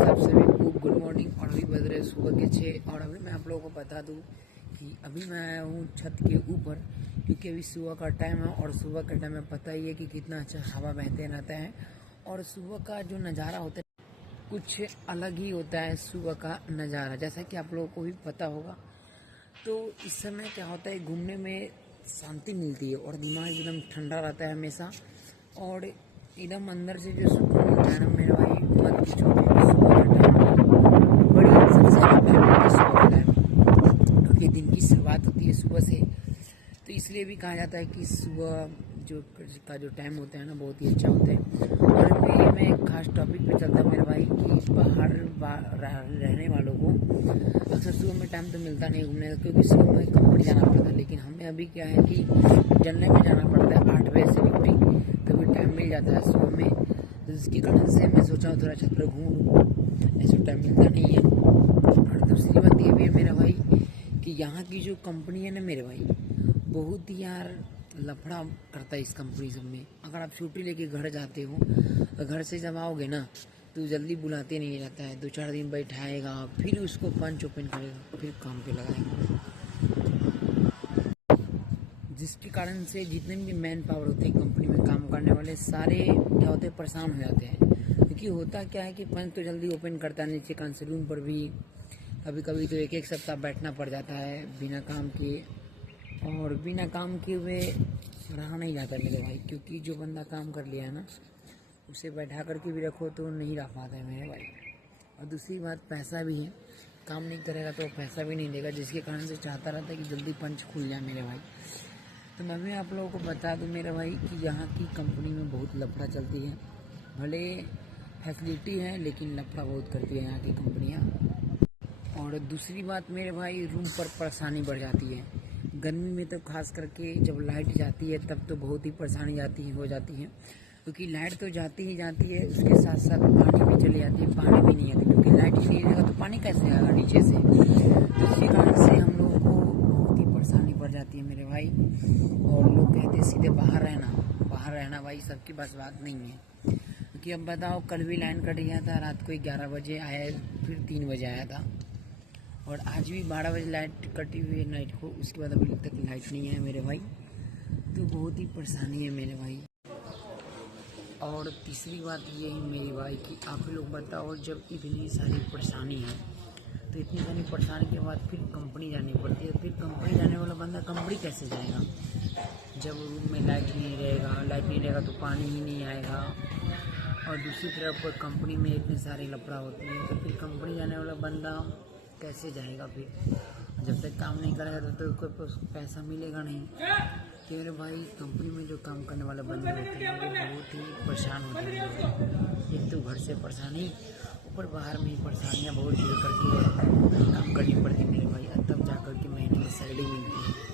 आप सभी को गुड मॉर्निंग। और अभी बज रहे सुबह के 6 और अभी मैं आप लोगों को बता दूं कि अभी मैं आया हूँ छत के ऊपर, क्योंकि अभी सुबह का टाइम है और सुबह के टाइम में पता ही है कि कितना अच्छा हवा बहते रहता है और सुबह का जो नज़ारा होता है कुछ अलग ही होता है। सुबह का नज़ारा जैसा कि आप लोगों को भी पता होगा, तो इस समय क्या होता है, घूमने में शांति मिलती है और दिमाग एकदम ठंडा रहता है हमेशा और एकदम अंदर से जो सुकून मिलता है ना मेरे भाई, मत पूछो। सुबह का टाइम बड़ी सबसे ज़्यादा प्यार होती है सुबह का टाइम, क्योंकि दिन की शुरुआत होती है सुबह से। तो इसलिए भी कहा जाता है कि सुबह जो टाइम होता है ना बहुत ही अच्छा होता है। और अभी मैं एक खास टॉपिक पे चलता हूँ मेरे भाई कि बाहर रहने वालों को अक्सर सुबह में टाइम तो मिलता नहीं घूमने का, क्योंकि सुबह में कंपनी जाना पड़ता है। लेकिन हमें अभी क्या है कि जलने में जाना पड़ता है 8 बजे से निकली, कभी टाइम मिल जाता है सुबह में, तो जिसके कारण से मैं सोचा हूँ थोड़ा छत पर घूम लूँ, ऐसा टाइम मिलता नहीं है। और दूसरी बात ये भी है मेरा भाई कि यहाँ की जो कंपनी है ना मेरे भाई, बहुत ही यार लफड़ा करता है इस कंपनी सब में। अगर आप छुट्टी लेके घर जाते हो तो घर से जब आओगे ना तो जल्दी बुलाते नहीं रहता है, 2-4 दिन बैठाएगा, फिर उसको पंच ओपन करेगा, फिर काम पे लगाएगा, जिसके कारण से जितने भी मैन पावर होते हैं कंपनी में काम करने वाले सारे क्या होते हैं, परेशान हो जाते हैं। क्योंकि होता क्या है कि पंच तो जल्दी ओपन करता है, नीचे कंसोल रूम पर भी कभी कभी तो 1-1 सप्ताह बैठना पड़ जाता है बिना काम किए, और बिना काम किए हुए रहा नहीं जाता मेरे भाई। क्योंकि जो बंदा काम कर लिया है ना उसे बैठा करके भी रखो तो नहीं रह पाता है मेरे भाई। और दूसरी बात पैसा भी है, काम नहीं करेगा तो पैसा भी नहीं देगा, जिसके कारण से चाहता रहता है कि जल्दी पंच खुल जाए मेरे भाई। तो मैं भी आप लोगों को बता दूं मेरे भाई कि यहाँ की कंपनी में बहुत लफड़ा चलती है। भले फैसिलिटी है लेकिन लफड़ा बहुत करती है यहाँ की कंपनियाँ। और दूसरी बात मेरे भाई, रूम पर परेशानी बढ़ जाती है गर्मी में, तो खास करके जब लाइट जाती है तब तो बहुत ही परेशानी हो जाती है। क्योंकि लाइट तो जाती ही जाती है, उसके साथ साथ पानी भी चली जाती है, पानी भी नहीं आती, क्योंकि लाइट ही नहीं रहेगा तो पानी कैसे आएगा नीचे से। तो इसी कारण से हम लोगों को बहुत ही परेशानी पड़ जाती है मेरे भाई। और लोग कहते हैं सीधे बाहर रहना भाई सबकी बस बात नहीं है। क्योंकि अब बताओ, कल भी लाइन कट गया था, रात को 11 बजे आया, फिर 3 बजे आया था, और आज भी 12 बजे लाइट कटी हुई है नाइट को, उसके बाद अभी तक लाइट नहीं है मेरे भाई। तो बहुत ही परेशानी है मेरे भाई। और तीसरी बात ये है मेरी भाई कि आप लोग बताओ, जब इतनी सारी परेशानी है तो इतनी सारी परेशानी के बाद फिर कंपनी जानी पड़ती है। फिर कंपनी जाने वाला बंदा कंपनी कैसे जाएगा जब रूम में लाइट नहीं रहेगा तो पानी ही नहीं आएगा। और दूसरी तरफ कंपनी में इतने सारे लफड़ा होते हैं, तो फिर कंपनी जाने वाला बंदा कैसे जाएगा। फिर जब तक काम नहीं करेगा तब तक उसको पैसा मिलेगा नहीं। तो मेरे भाई कंपनी में जो काम करने वाले बंदे होते हैं वो बहुत ही परेशान होते हैं। एक तो घर से परेशानी, ऊपर बाहर में ही परेशानियाँ बहुत झेल करके काम करनी पड़ती है मेरे भाई, तब जा कर के महीने में सैलरी मिलती है।